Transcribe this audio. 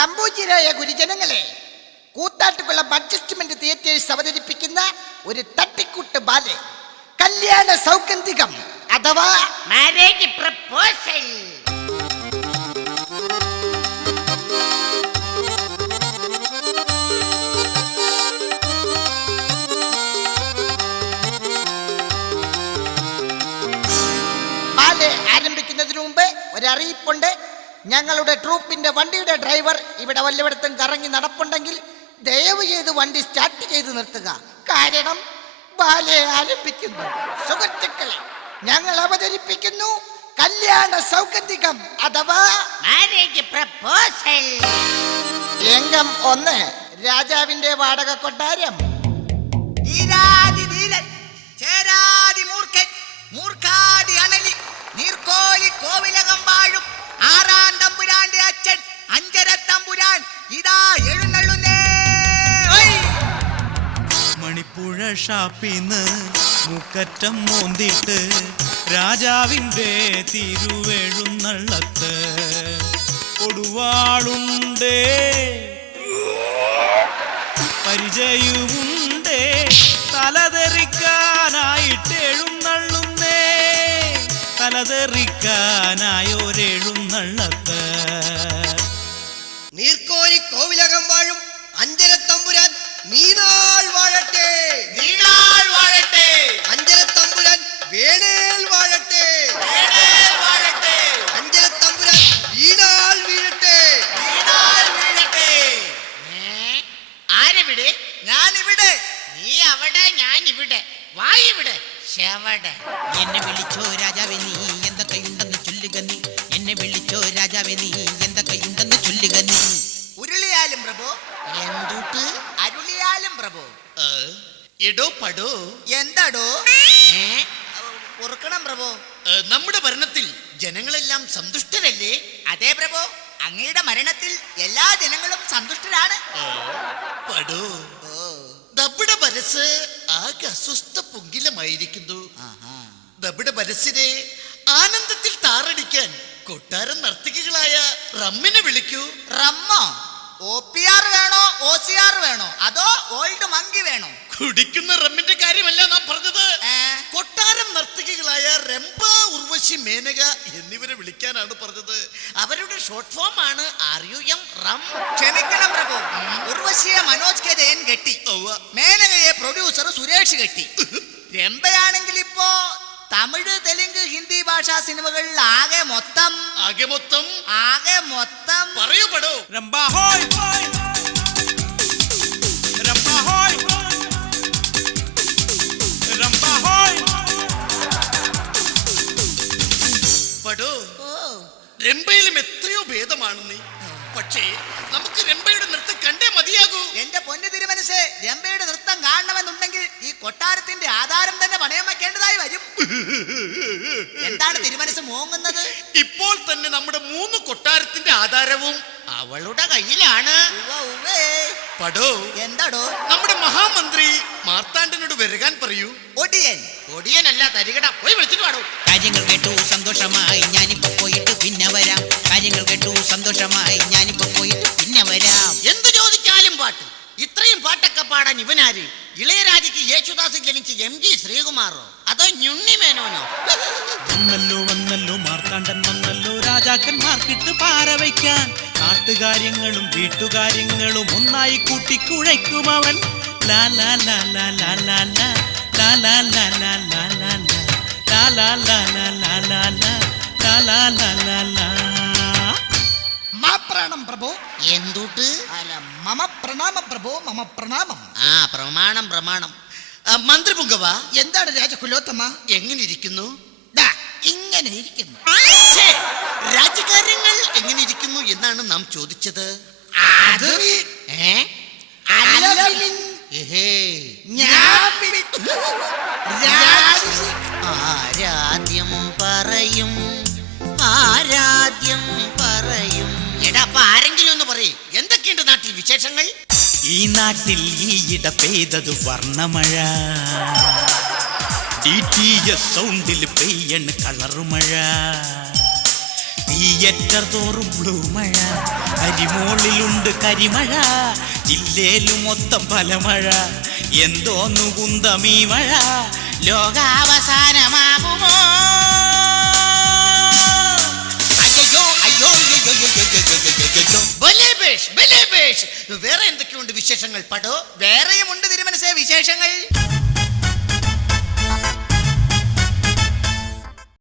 ശംഭുജിരായ ഗുരുജനങ്ങളെ കൂത്താട്ടുകുള്ള adjustment theatres അവതരിപ്പിക്കുന്ന ഒരു തട്ടിക്കൂട്ട് ബാല കല്യാണ സൗഗന്ധികം അഥവാ മാരേജ് പ്രപ്പോസൽ ബാല ആരംഭിക്കുന്നതിന് മുമ്പ് ഒരറിയിപ്പുണ്ട് ഞങ്ങളുടെ ട്രൂപ്പിന്റെ വണ്ടിയുടെ ഡ്രൈവർ ഇവിടെ വല്ലവിടത്തും കറങ്ങി നടപ്പുണ്ടെങ്കിൽ ദയവ് ചെയ്ത് വണ്ടി സ്റ്റാർട്ട് ചെയ്ത് നിർത്തുക കാരണം ബാലയെ ആരംഭിക്കുന്നു സുഹൃത്തുക്കളെ ഞങ്ങൾ അവതരിപ്പിക്കുന്നു കല്യാണ സൗഗന്ധികം അഥവാ രംഗം ഒന്ന് രാജാവിന്റെ വാടക കൊട്ടാരം ൂർഖാതി അണലി നീർക്കോലി കോവിലകം പുരാന്റെ അച്ഛൻ ഇതാ മണിപ്പുഴ ഷാപ്പിന്ന് മുക്കറ്റം മോന്തിട്ട് രാജാവിൻ്റെ തിരുവെഴുന്നള്ളത്ത് കൊടുവാളുണ്ട് പരിചയമുണ്ട് തലതെറിക്കാനായിട്ട് എഴുന്നള്ളുന്നേ തലതെറിക്കാനായി ഒരെഴുന്നള്ളത്ത് ഇവിടെ ഞാൻ ഇവിടെ നീ അവിടെ ഞാൻ ഇവിടെ വാ ഇവിടെ ചെവടെ എന്നെ വിളിച്ചോ രാജാവെ നീ എന്താ എന്തൊക്കെയുണ്ടെന്ന് ചൊല്ലുക നീ എന്നെ വിളിച്ചോ രാജാവെ നീ എന്താ എന്തൊക്കെയുണ്ടെന്ന് ചൊല്ലുക നീ ഉരുളിയാലും പ്രഭു എന്തുട്ട് അരുളിയാലും പ്രഭു എടോ പടോ എന്താടോ പ്രഭു നമ്മുടെ ഭരണത്തിൽ ജനങ്ങളെല്ലാം സന്തുഷ്ടരല്ലേ അതെ പ്രഭോ അങ്ങയുടെ മരണത്തിൽ എല്ലാ ജനങ്ങളും സന്തുഷ്ടരാണ് നമ്മുടെ മനസ്സ് ആകെ അസ്വസ്ഥ പൊങ്കിലമായിരിക്കുന്നു നമ്മുടെ മനസ്സിനെ ആനന്ദത്തിൽ താറടിക്കാൻ കൊട്ടാരം നർത്തകികളായ റമ്മിനെ വിളിക്കൂ റമ്മ ഓ പി ആർ വേണോ ഓ സി ആർ വേണോ അതോ ഓൾഡ് മങ്കി വേണോ കുടിക്കുന്ന റമ്മിന്റെ കാര്യമല്ല നാം പറഞ്ഞത് കൊട്ടാരം നർത്തകികളായ റെമ്പ സാക്ഷി മേനക എന്നിവരെ വിളിക്കാനാണ് പറഞ്ഞത് അവരുടെ ഷോർട്ട് ഫോം ആണ് ക്ഷമിക്കണം പ്രഭു ഉർവശിയെ മനോജ് കെ ജയൻ കെട്ടി മേനകയെ പ്രൊഡ്യൂസർ സുരേഷ് കെട്ടി രംഭയാണെങ്കിൽ ഇപ്പോ തമിഴ് തെലുങ്ക് ഹിന്ദി ഭാഷാ സിനിമകളിൽ ആകെ മൊത്തം ആകെ മൊത്തം ആകെ മൊത്തം പറയപ്പെടൂ രംഭ പാടോ രംഭയിലും എത്രയോ ഭേദമാണ് നീ പക്ഷേ നമുക്ക് രംഭയുടെ നൃത്തം കണ്ടേ മതിയാകൂ എന്റെ പൊന്ന് തിരുമനസ് രംഭയുടെ നൃത്തം കാണണമെന്നുണ്ടെങ്കിൽ ഈ കൊട്ടാരത്തിന്റെ ആധാരം തന്നെ പണയം വരും എന്താണ് തിരുമനസ് മൂങ്ങുന്നത് ഇപ്പോൾ തന്നെ നമ്മുടെ മൂന്ന് കൊട്ടാരത്തിന്റെ ആധാരവും അവളുടെ കയ്യിലാണ് പടോ എന്താടോ നമ്മുടെ മഹാമന്ത്രി മാർത്താണ്ഡനോട് വരുകാൻ പറയൂ ഒടിയൻ ഒടിയൻ അല്ല തരികട പോയി വിളിച്ചിട്ട് പാടും കാര്യങ്ങൾ കേട്ടു സന്തോഷമായി ഞാനിപ്പോ പോയിട്ട് പിന്നെ വരാം കാര്യങ്ങൾ കേട്ടു സന്തോഷമായി ഞാനിപ്പോ പോയിട്ട് പിന്നെ വരാം എന്ത് ചോദിച്ചാലും പാട്ട് ഇത്രയും പാട്ടൊക്കെ പാടാൻ ഇവനാര് ഇളയരാജയ്ക്ക് യേശുദാസ് ജനിച്ച എം ജി ശ്രീകുമാറോ അതോ ഞുണ്ണി മേനോനോ വന്നല്ലോ വന്നല്ലോ മാർത്താണ്ഡൻ വന്നല്ലോ രാജാക്കന്മാർക്കിട്ട് പാറ വയ്ക്കാൻ നാട്ടുകാര്യങ്ങളും വീട്ടുകാര്യങ്ങളും ഒന്നായി കൂട്ടിക്കുഴയ്ക്കും അവൻ എന്തുട്ട് മമ പ്രണാമ പ്രഭോ മമ പ്രണാമം ആ പ്രമാണം പ്രമാണം മന്ത്രി പുങ്കവ എന്താണ് രാജകുലോത്തമ കുലോത്തമ്മ എങ്ങനെ ഇരിക്കുന്നു ഇങ്ങനെ ഇരിക്കുന്നു രാജ്യകാര്യങ്ങൾ എങ്ങനെ ഇരിക്കുന്നു എന്നാണ് നാം ചോദിച്ചത് ആരാധ്യം പറയും ആരാധ്യം പറയും എടാ അപ്പൊ ആരെങ്കിലും ഒന്ന് പറയും എന്തൊക്കെയുണ്ട് നാട്ടിൽ വിശേഷങ്ങൾ ഈ നാട്ടിൽ ഈ ഇട പെയ്തത് വർണ്ണമഴ സൗണ്ടിൽ പെയ്യണ കളറുമഴ തിയേറ്റർ ബ്ലൂ മഴ അരിമോളിലുണ്ട് കരിമഴ ജില്ലയിലും മൊത്തം പലമഴ എന്തോന്നു കുന്തമീ മഴ ലോകാവസാനമാകുമോ വേറെ എന്തൊക്കെയുണ്ട് വിശേഷങ്ങൾ പടോ വേറെയും ഉണ്ട് തിരുമനസേ വിശേഷങ്ങൾ